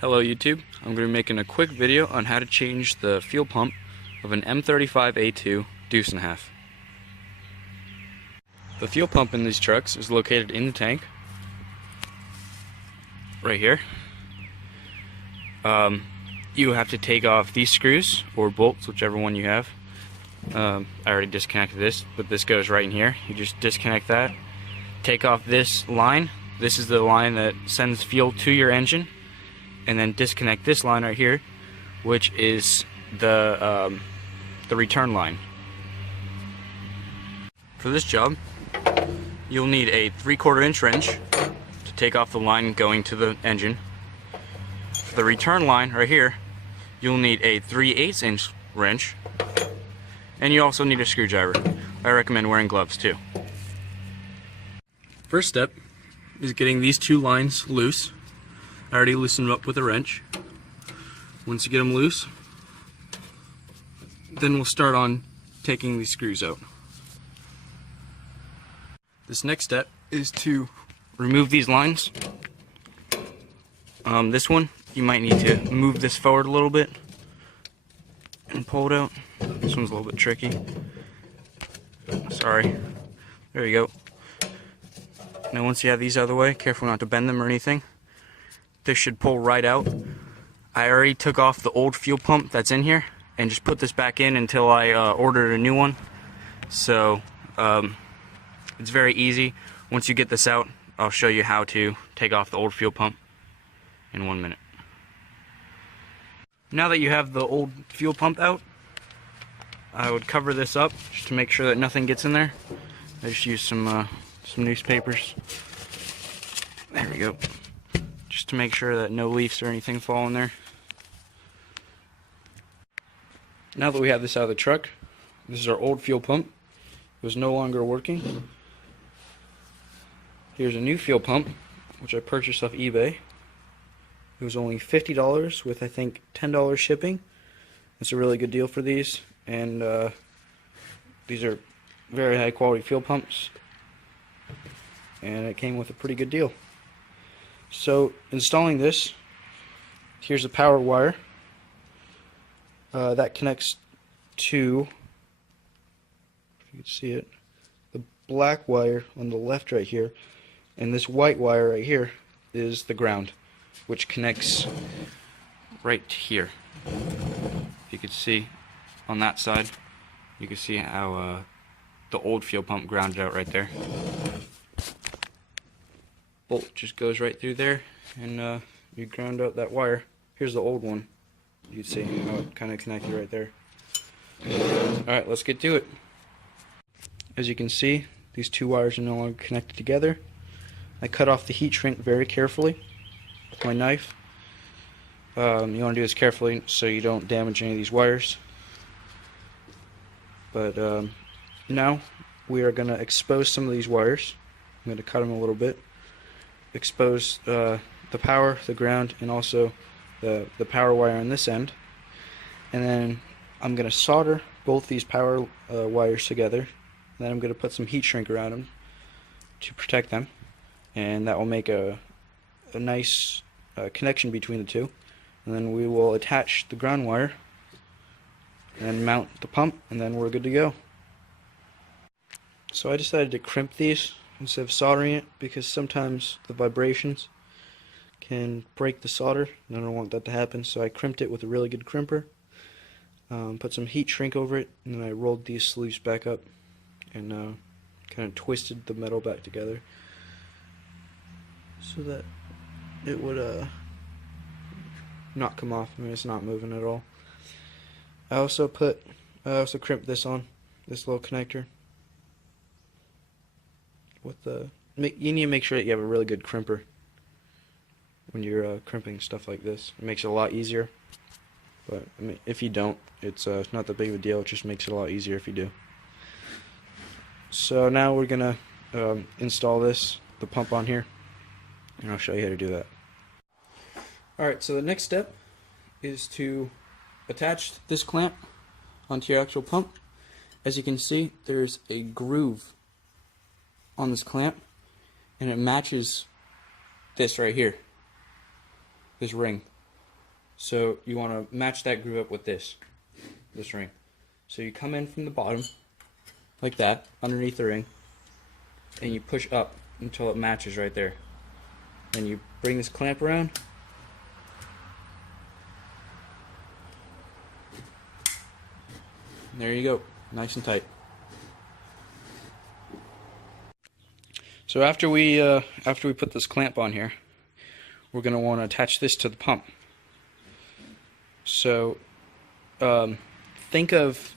Hello YouTube, I'm going to be making a quick video on how to change the fuel pump of an M35a2 deuce and a half. The fuel pump in these trucks is located in the tank, right here. You have to take off these screws or bolts, whichever one you have. I already disconnected this, but this goes right in here. You just disconnect that, take off this line. This is the line that sends fuel to your engine. And then disconnect this line right here, which is the return line. For this job, you'll need a 3/4 inch wrench to take off the line going to the engine. For the return line right here, you'll need a 3/8 inch wrench, and you also need a screwdriver. I recommend wearing gloves too. First step is getting these two lines loose. I already loosened them up with a wrench. Once you get them loose, then we'll start on taking these screws out. This next step is to remove these lines. This one, you might need to move this forward a little bit and pull it out. This one's a little bit tricky. Sorry. There you go. Now once you have these out of the way, careful not to bend them or anything. This should pull right out. I already took off the old fuel pump that's in here and just put this back in until I ordered a new one. So it's very easy. Once you get this out, I'll show you how to take off the old fuel pump in 1 minute. Now that you have the old fuel pump out, I would cover this up just to make sure that nothing gets in there. I just used some newspapers. There we go. Just to make sure that no leaves or anything fall in there. Now that we have this out of the truck, this is our old fuel pump. It was no longer working. Here's a new fuel pump, which I purchased off eBay. It was only $50 with, I think, $10 shipping. It's a really good deal for these, and these are very high quality fuel pumps, and it came with a pretty good deal. So installing this, here's a power wire that connects to, if you can see it, the black wire on the left right here, and this white wire right here is the ground, which connects right here. If you could see on that side, you can see how the old fuel pump grounded out right there. Bolt just goes right through there, and you ground out that wire. Here's the old one. You can see how it kind of connected right there. Alright, let's get to it. As you can see, these two wires are no longer connected together. I cut off the heat shrink very carefully with my knife. You want to do this carefully so you don't damage any of these wires. But now we are going to expose some of these wires. I'm going to cut them a little bit. Expose the power, the ground, and also the power wire on this end. And then I'm going to solder both these power wires together. And then I'm going to put some heat shrink around them to protect them. And that will make a nice connection between the two. And then we will attach the ground wire and mount the pump, and then we're good to go. So I decided to crimp these instead of soldering it, because sometimes the vibrations can break the solder, and I don't want that to happen. So I crimped it with a really good crimper, put some heat shrink over it, and then I rolled these sleeves back up and kind of twisted the metal back together so that it would not come off. I mean, it's not moving at all. I also crimped this on, this little connector. You need to make sure that you have a really good crimper when you're crimping stuff like this. It makes it a lot easier. But I mean, if you don't, it's not that big of a deal. It just makes it a lot easier if you do. So now we're gonna install the pump on here, and I'll show you how to do that. Alright, so the next step is to attach this clamp onto your actual pump. As you can see, there's a groove on this clamp, and it matches this right here, this ring. So you want to match that groove up with this ring. So you come in from the bottom, like that, underneath the ring, and you push up until it matches right there. Then you bring this clamp around, and there you go, nice and tight. So after we put this clamp on here, we're going to want to attach this to the pump. So think of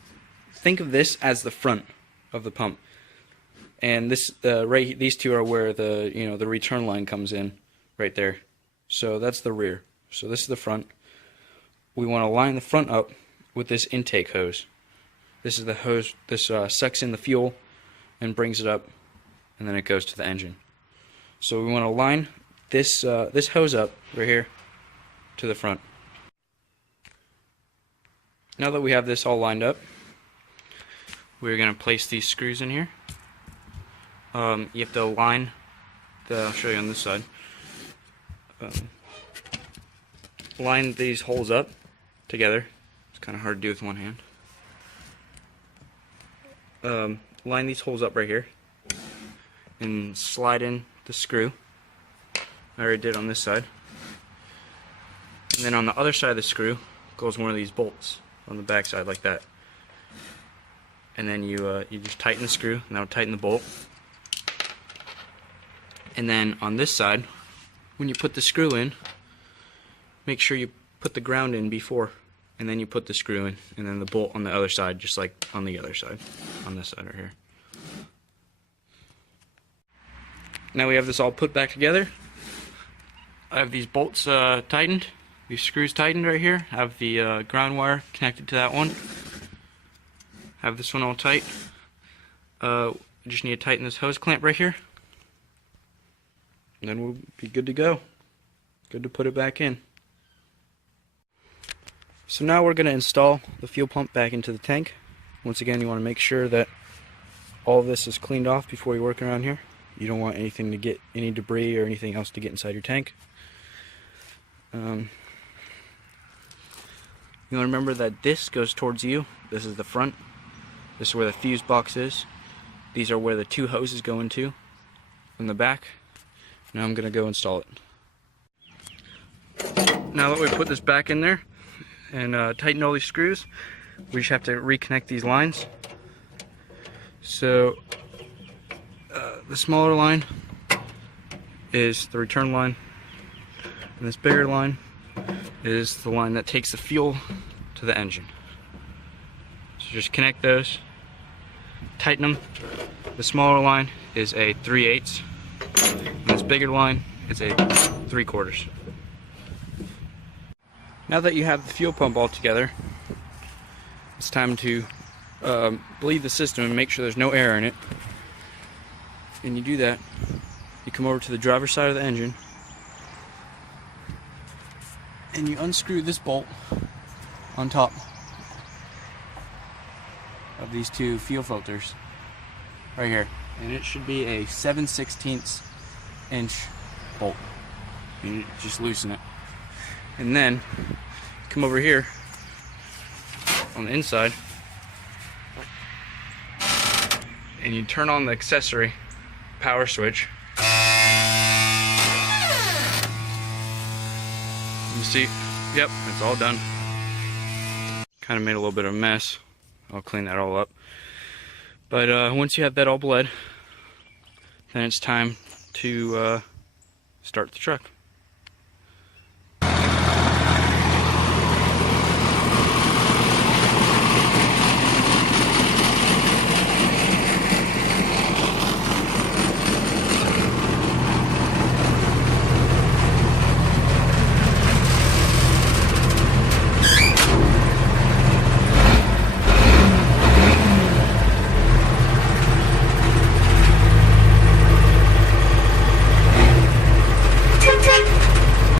this as the front of the pump, and this these two are where the the return line comes in, right there. So that's the rear. So this is the front. We want to line the front up with this intake hose. This is the hose. This sucks in the fuel and brings it up, and then it goes to the engine. So we want to line this this hose up right here to the front. Now that we have this all lined up, we're going to place these screws in here. You have to align I'll show you on this side. Line these holes up together. It's kind of hard to do with one hand. Line these holes up right here and slide in the screw. I already did on this side. And then on the other side of the screw goes one of these bolts on the back side, like that. And then you just tighten the screw, and that'll tighten the bolt. And then on this side, when you put the screw in, make sure you put the ground in before, and then you put the screw in, and then the bolt on the other side, just like on the other side, on this side right here. Now we have this all put back together. I have these bolts tightened, these screws tightened right here. I have the ground wire connected to that one. Have this one all tight. Just need to tighten this hose clamp right here, and then we'll be good to go. Good to put it back in. So now we're going to install the fuel pump back into the tank. Once again, you want to make sure that all of this is cleaned off before you work around here. You don't want anything to get, any debris or anything else to get inside your tank. You want to remember that this goes towards you. This is the front. This is where the fuse box is. These are where the two hoses go into in the back. Now I'm going to go install it. Now that we put this back in there and tighten all these screws, we just have to reconnect these lines. So the smaller line is the return line, and this bigger line is the line that takes the fuel to the engine. So just connect those, tighten them. The smaller line is a 3/8, and this bigger line is a 3/4. Now that you have the fuel pump all together, it's time to bleed the system and make sure there's no air in it. And you do that, you come over to the driver's side of the engine, and you unscrew this bolt on top of these two fuel filters right here, and it should be a 7/16 inch bolt. You just loosen it, and then come over here on the inside and you turn on the accessory power switch. You see, yep, it's all done. Kind of made a little bit of a mess. I'll clean that all up. But once you have that all bled, then it's time to start the truck.